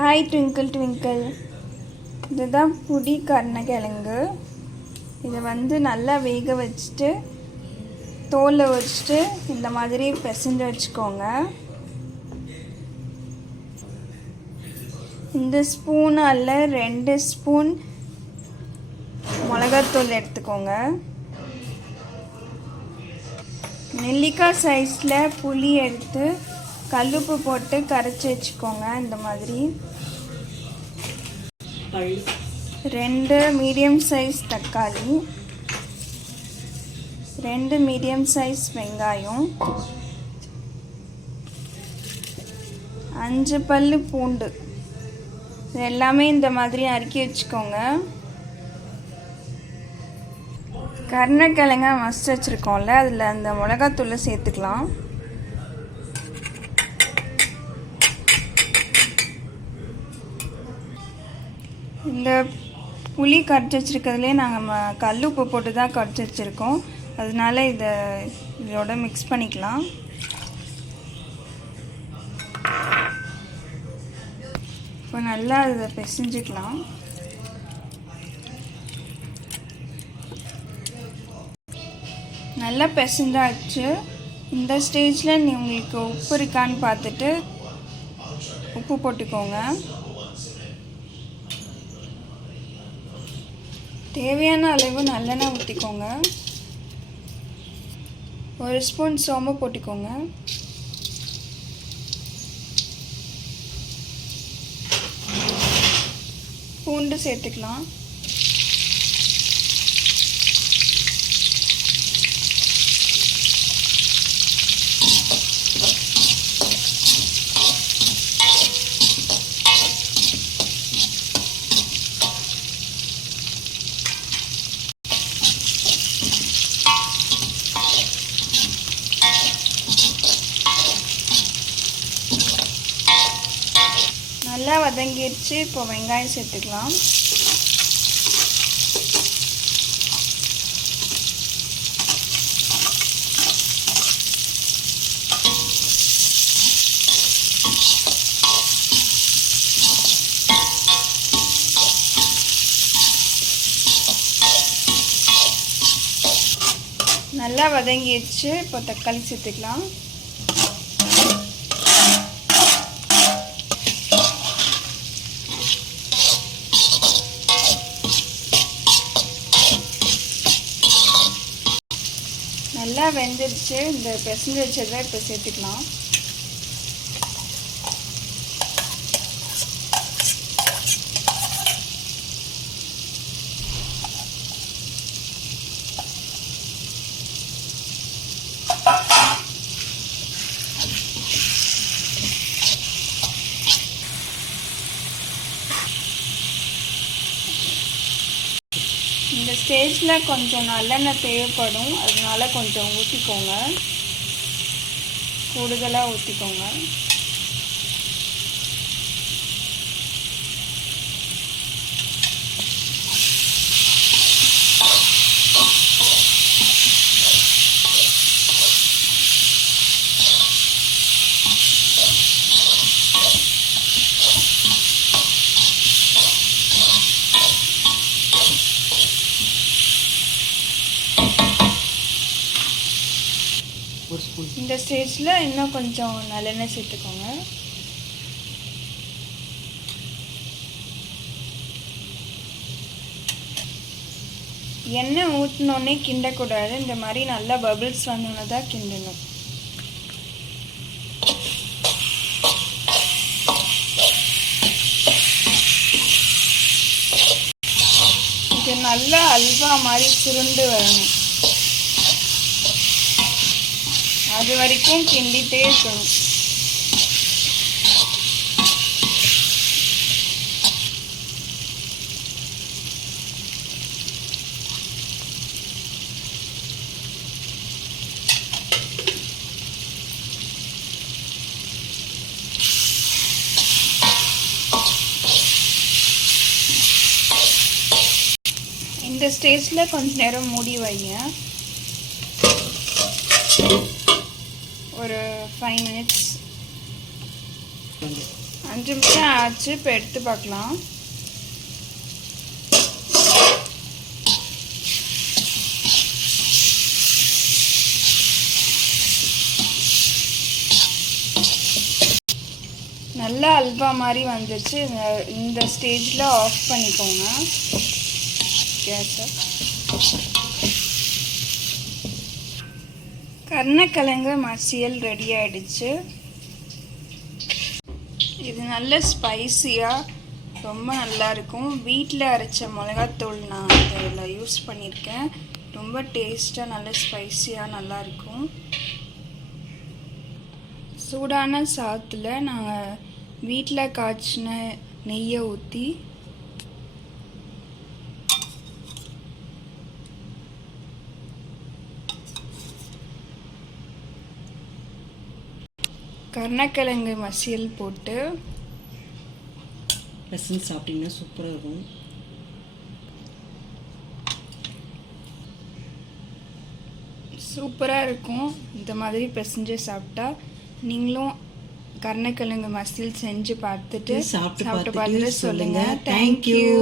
Hi twinkle twinkle. இதுதான் புடி கருணக்கிழங்கு. இதை நல்லா வேக வச்சுட்டு தோலை வச்சுட்டு இந்த மாதிரி பிசைஞ்சு வச்சுக்கோங்க. இந்த ஸ்பூனால் 2 ஸ்பூன் மிளகாத்தூள் எடுத்துக்கோங்க. நெல்லிக்காய் சைஸில் புளி எடுத்து கல்லுப்பு போட்டு கரைச்சி வச்சுக்கோங்க. இந்த மாதிரி 2 மீடியம் சைஸ் தக்காளி, 2 மீடியம் சைஸ் வெங்காயம், 5 பல்லு பூண்டு, இது எல்லாமே இந்த மாதிரி அறுக்கி வச்சுக்கோங்க. கருணக்கிழங்க மசிச்சு வச்சுருக்கோம்ல, அதில் அந்த மிளகாத்தூளை சேர்த்துக்கலாம். இந்த புளி கரைச்சி வச்சுருக்கிறதுலே நாங்கள் கல் உப்பு போட்டு தான் கரைச்சி வச்சுருக்கோம். அதனால இதோட மிக்ஸ் பண்ணிக்கலாம். இப்போ நல்லா இதை பிசைஞ்சிக்கலாம். நல்லா பிசைஞ்சாச்சு. இந்த ஸ்டேஜில் உங்களுக்கு உப்பு இருக்கான்னு பார்த்துட்டு உப்பு போட்டுக்கோங்க. தேவையான அளவு நல்லெண்ணெய் ஊற்றிக்கோங்க. 1 ஸ்பூன் சோம்பு போட்டுக்கோங்க. பூண்டு சேர்த்துக்கலாம். நல்லா வதங்கிடுச்சு. இப்போ வெங்காயம் சேர்த்துக்கலாம். நல்லா வதங்கிடுச்சு. இப்போ தக்காளி சேர்த்துக்கலாம். நல்லா வெந்துடுச்சு. இந்த பிசைஞ்சு வச்சதை இப்போ சேர்த்துக்கலாம். இந்த ஸ்டேஜில் கொஞ்சம் நல்லெண்ணெய் தேவைப்படும். அதனால கொஞ்சம் ஊற்றிக்கோங்க, கூடுதலாக ஊற்றிக்கோங்க. இந்த ஸ்டேஜில் இன்னும் கொஞ்சம் நல்லெண்ணெய் சேர்த்துக்கோங்க. எண்ணெய் ஊற்றினோடனே கிண்டக்கூடாது. இந்த மாதிரி நல்லா பபிள்ஸ் வந்தோன்னே தான் கிண்டணும். இது நல்லா அல்வா மாதிரி சுருண்டு வரணும். அது வரைக்கும் கிண்டிகிட்டே இருக்கணும். இந்த ஸ்டேஜில் கொஞ்ச நேரம் மூடி வைங்க. ஒரு 5 minutes 5 நிமிஷம் ஆச்சு. இப்போ எடுத்து பார்க்கலாம். நல்லா அல்வா மாதிரி வந்துச்சு. இந்த ஸ்டேஜில் ஆஃப் பண்ணிக்கோங்க கேஸை. கருணக்கிழங்கு மசியல் ரெடி ஆகிடுச்சு. இது நல்ல ஸ்பைஸியாக ரொம்ப நல்லாயிருக்கும். வீட்டில் அரைச்ச மிளகாத்தூள் நான் இதில் யூஸ் பண்ணியிருக்கேன். ரொம்ப டேஸ்ட்டாக நல்ல ஸ்பைஸியாக நல்லாயிருக்கும். சூடான சாத்தில் நாங்கள் வீட்டில் காய்ச்சின நெய்யை ஊற்றி கருணக்கிழங்கு மசியல் போட்டு ரசம் சாப்பிட்டீங்கன்னா சூப்பராக இருக்கும். சூப்பராக இருக்கும். இந்த மாதிரி பிசைஞ்சு சாப்பிட்டா நீங்களும் கருணக்கிழங்கு மசியல் செஞ்சு பார்த்துட்டு சாப்பிட்டு பார்த்துட்டு சொல்லுங்கள். தேங்க்யூ.